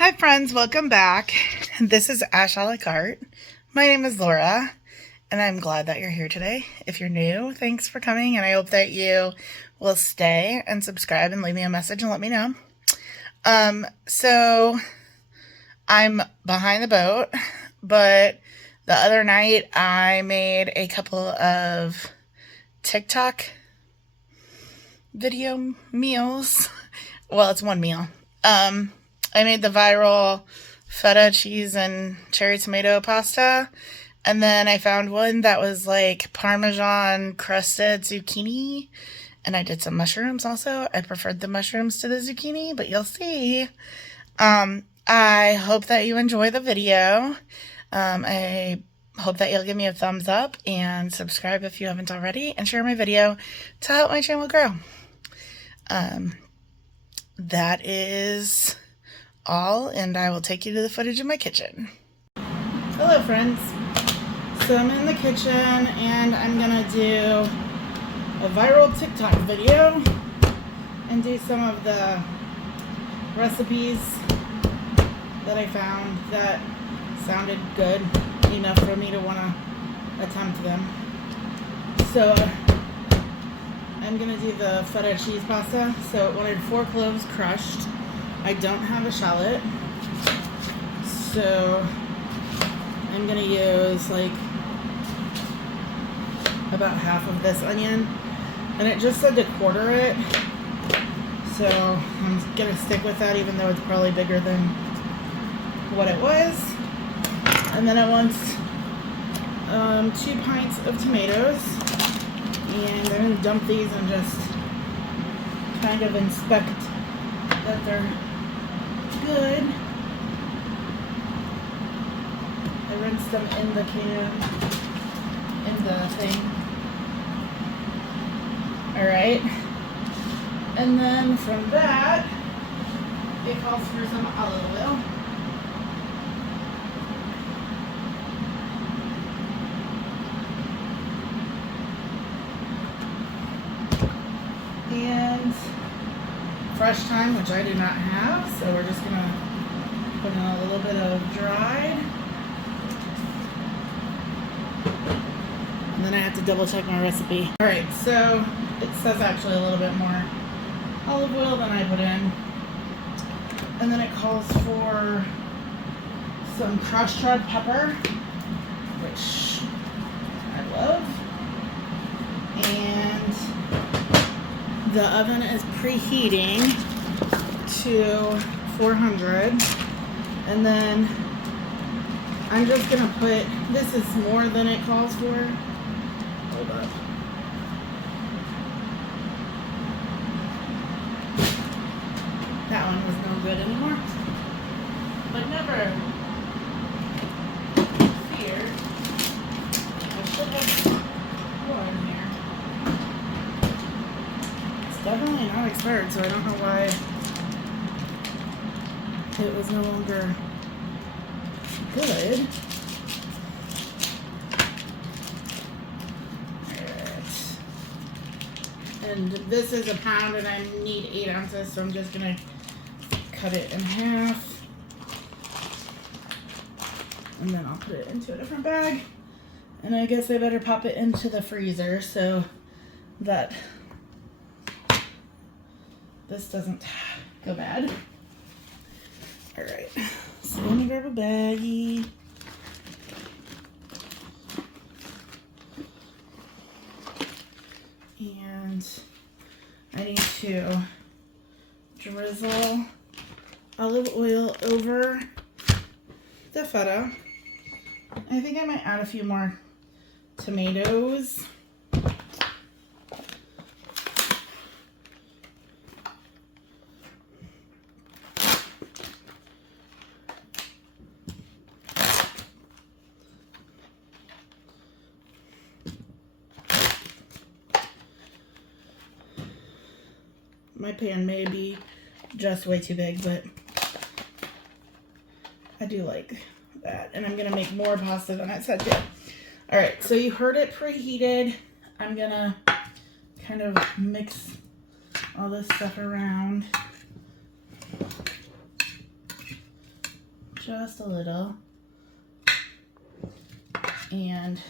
Hi friends, welcome back. This is Ash a la carte. My name is Laura, and I'm glad that you're here today. If you're new, thanks for coming, and I hope that you will stay and subscribe and leave me a message and let me know. So I'm behind the boat, but the other night I made a couple of TikTok video meals. Well, it's one meal. I made the viral feta cheese and cherry tomato pasta. And then I found one that was like Parmesan crusted zucchini. And I did some mushrooms also. I preferred the mushrooms to the zucchini, but you'll see. I hope that you enjoy the video. I hope that you'll give me a thumbs up and subscribe if you haven't already, and share my video to help my channel grow. That is all, and I will take you to the footage of my kitchen. Hello friends. So I'm in the kitchen and I'm gonna do a viral TikTok video and do some of the recipes that I found that sounded good enough for me to want to attempt them. So I'm gonna do the feta cheese pasta. So it wanted 4 cloves crushed. I don't have a shallot, so I'm gonna use like about half of this onion, and it just said to quarter it, so I'm gonna stick with that even though it's probably bigger than what it was. And then I want 2 pints of tomatoes, and I'm gonna dump these and just kind of inspect that they're good. I rinsed them in the can, in the thing. Alright. And then from that, it calls for some olive oil. And fresh thyme, which I do not have, so we're just gonna put in a little bit of dried. And then I have to double check my recipe. Alright, so it says actually a little bit more olive oil than I put in. And then it calls for some crushed red pepper, which I love. And the oven is preheating to 400, and then I'm just gonna put, this is more than it calls for. Hold up. That one was no good anymore. But never fear. I should have more in here. Definitely not expired, so I don't know why it was no longer good. Alright. And this is a pound and I need 8 ounces, so I'm just gonna cut it in half. And then I'll put it into a different bag. And I guess I better pop it into the freezer so that this doesn't go bad. Alright, so let me grab a baggie. And I need to drizzle olive oil over the feta. I think I might add a few more tomatoes. My pan may be just way too big, but I do like that. And I'm going to make more pasta than I said to. Alright, so you heard it preheated. I'm going to kind of mix all this stuff around. just a little. And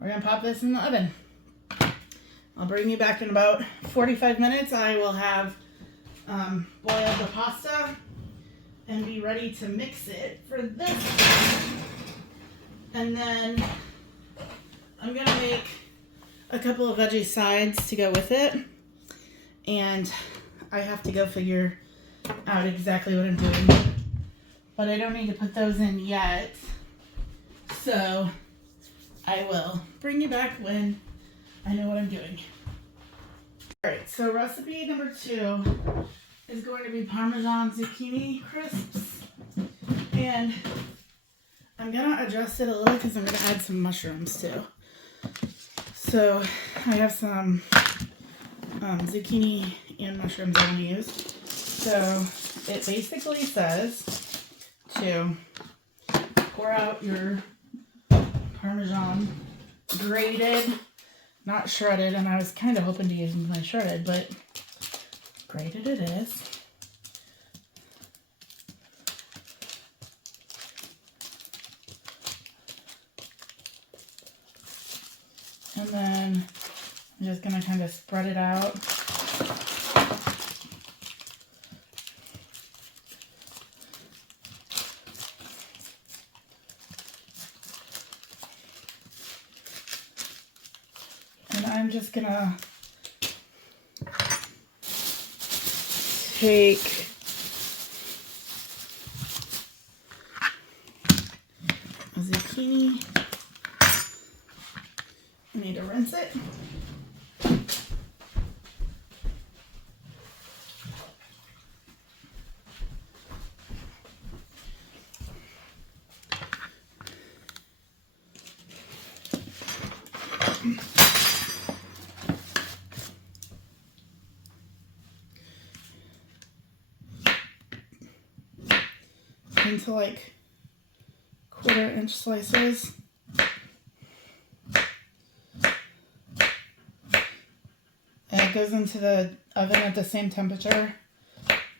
we're gonna pop this in the oven. I'll bring you back in about 45 minutes. I will have boiled the pasta and be ready to mix it for this. And then I'm gonna make a couple of veggie sides to go with it. And I have to go figure out exactly what I'm doing. But I don't need to put those in yet. So I will bring you back when I know what I'm doing. Alright, so recipe number 2 is going to be Parmesan zucchini crisps. And I'm going to adjust it a little because I'm going to add some mushrooms too. So I have some zucchini and mushrooms I'm going to use. So it basically says to pour out your Parmesan grated, not shredded, and I was kind of hoping to use my shredded, but grated it is. And then I'm just going to kind of spread it out. And I'm just going to take a zucchini. I need to rinse it. Into like 1/4 inch slices. And it goes into the oven at the same temperature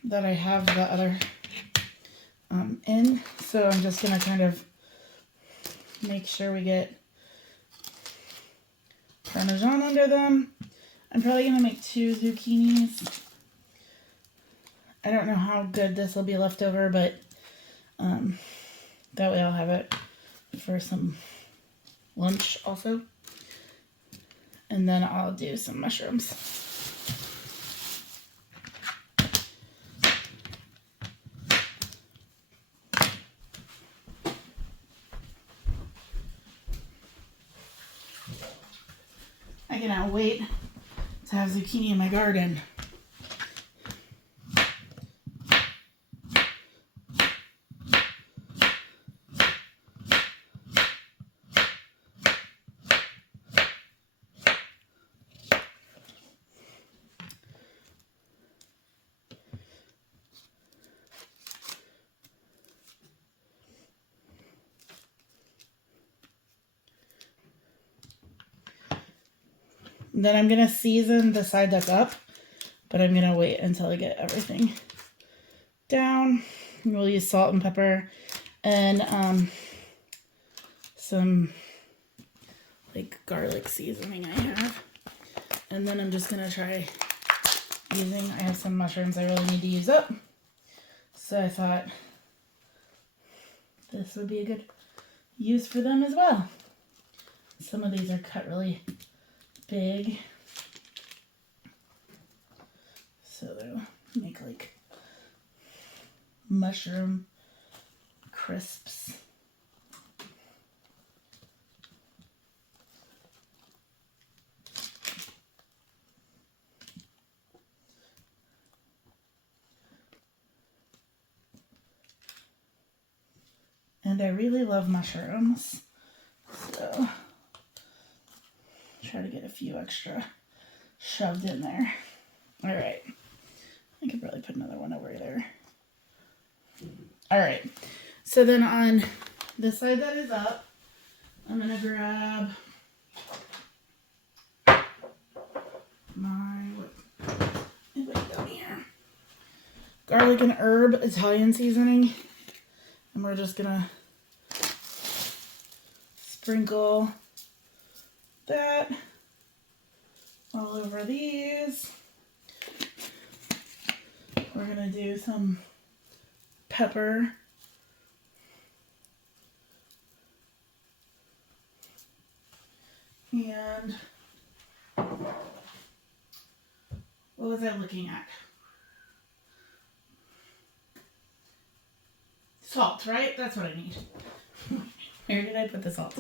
that I have the other in. So I'm just going to kind of make sure we get Parmesan under them. I'm probably going to make 2 zucchinis. I don't know how good this will be left over, but that way I'll have it for some lunch also. And then I'll do some mushrooms. I cannot wait to have zucchini in my garden. Then I'm going to season the side that's up, but I'm going to wait until I get everything down. We'll use salt and pepper and some like garlic seasoning I have. And then I'm just going to try using, I have some mushrooms I really need to use up. So I thought this would be a good use for them as well. Some of these are cut really big, so they'll make like mushroom crisps. And I really love mushrooms, so try to get a few extra shoved in there. All right. I could probably put another one over there. All right. So then on the side that is up, I'm going to grab my, what down here? Garlic and herb Italian seasoning. And we're just gonna sprinkle that all over these. We're gonna do some pepper. And what was I looking at? Salt, right? That's what I need. Where did I put the salt?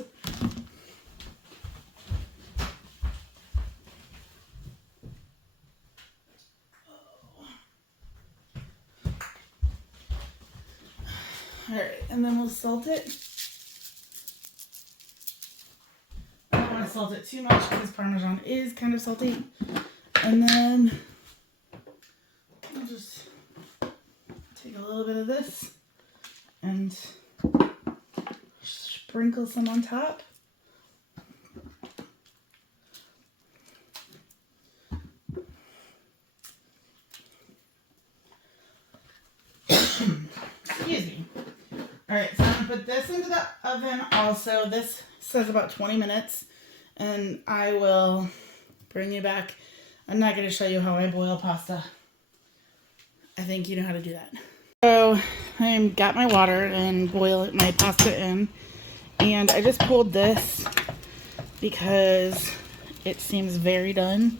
Alright, and then we'll salt it. I don't want to salt it too much because Parmesan is kind of salty. And then I'll just take a little bit of this and sprinkle some on top. Excuse me. Alright, so I'm going to put this into the oven also. This says about 20 minutes. And I will bring you back. I'm not going to show you how I boil pasta. I think you know how to do that. So I got my water and boil my pasta in. And I just pulled this because it seems very done.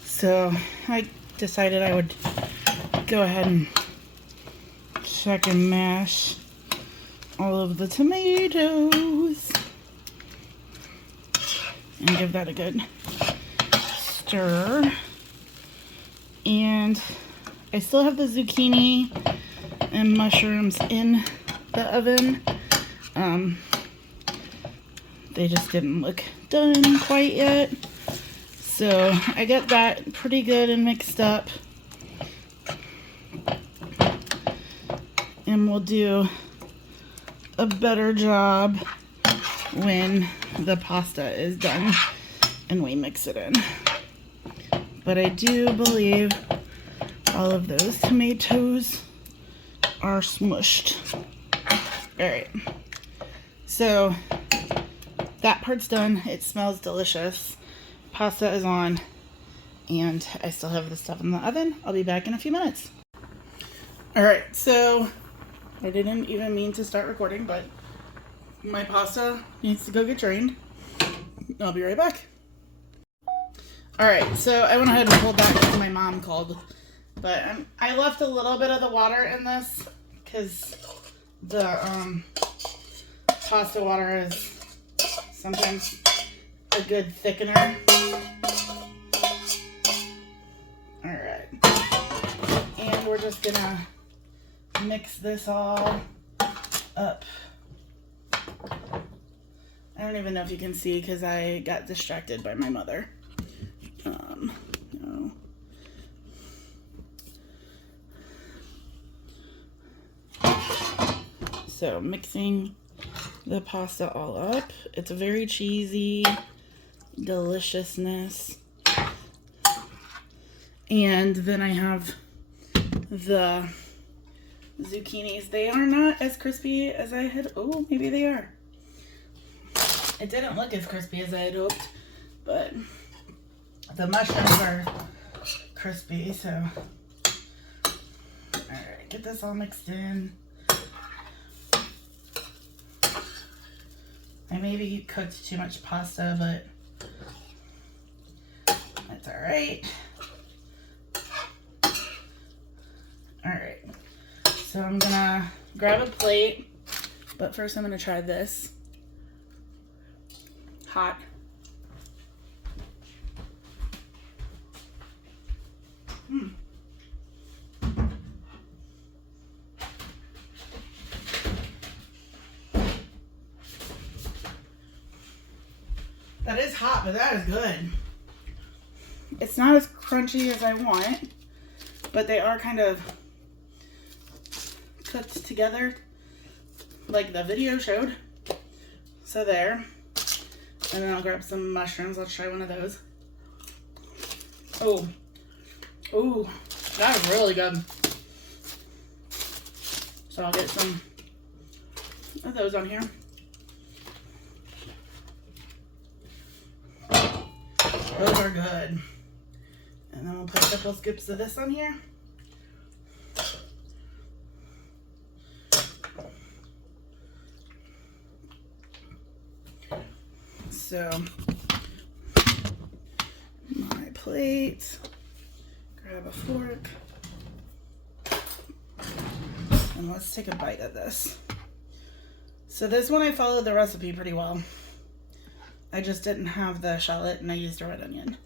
So I decided I would go ahead and check and mash all of the tomatoes and give that a good stir. And I still have the zucchini and mushrooms in the oven. They just didn't look done quite yet. So I got that pretty good and mixed up. And we'll do a better job when the pasta is done and we mix it in. But I do believe all of those tomatoes are smushed. Alright, so that part's done. It smells delicious. Pasta is on, and I still have the stuff in the oven. I'll be back in a few minutes. Alright, so I didn't even mean to start recording, but my pasta needs to go get drained. I'll be right back. Alright, so I went ahead and pulled that because my mom called. But I left a little bit of the water in this because the pasta water is sometimes a good thickener. Alright. And we're just gonna mix this all up. I don't even know if you can see because I got distracted by my mother. No. So mixing the pasta all up. It's a very cheesy deliciousness. And then I have the zucchinis. They are not as crispy as I had. Oh, maybe they are. It didn't look as crispy as I had hoped, but the mushrooms are crispy, so. Alright, get this all mixed in. I maybe cooked too much pasta, but that's alright. Alright, so I'm gonna grab a plate, but first I'm gonna try this. Hot. That is hot, but that is good. It's not as crunchy as I want, but they are kind of cooked together like the video showed. So there. And then I'll grab some mushrooms. I'll try one of those. Oh. Ooh. That is really good. So I'll get some of those on here. Those are good. And then we'll put a couple scoops of this on here. So, my plate, grab a fork, and let's take a bite of this. So this one I followed the recipe pretty well. I just didn't have the shallot and I used a red onion.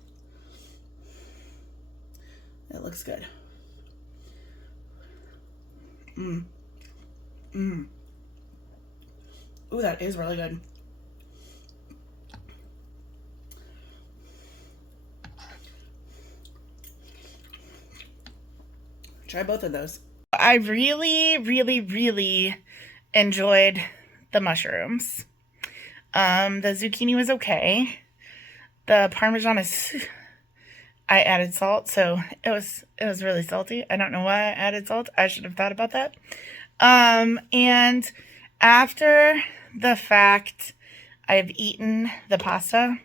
It looks good. Ooh, that is really good. Try both of those. I really, really, really enjoyed the mushrooms. The zucchini was okay. The Parmesan I added salt, so it was really salty. I don't know why I added salt. I should have thought about that. And after the fact I've eaten the pasta,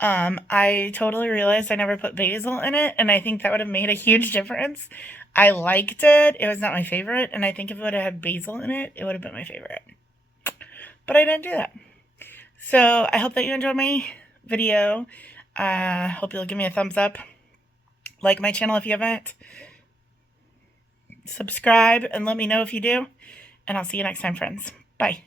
I totally realized I never put basil in it, and I think that would have made a huge difference. I liked it. It was not my favorite, and I think if it would have had basil in it, it would have been my favorite. But I didn't do that. So I hope that you enjoyed my video. Hope you'll give me a thumbs up. Like my channel if you haven't. Subscribe and let me know if you do. And I'll see you next time, friends. Bye.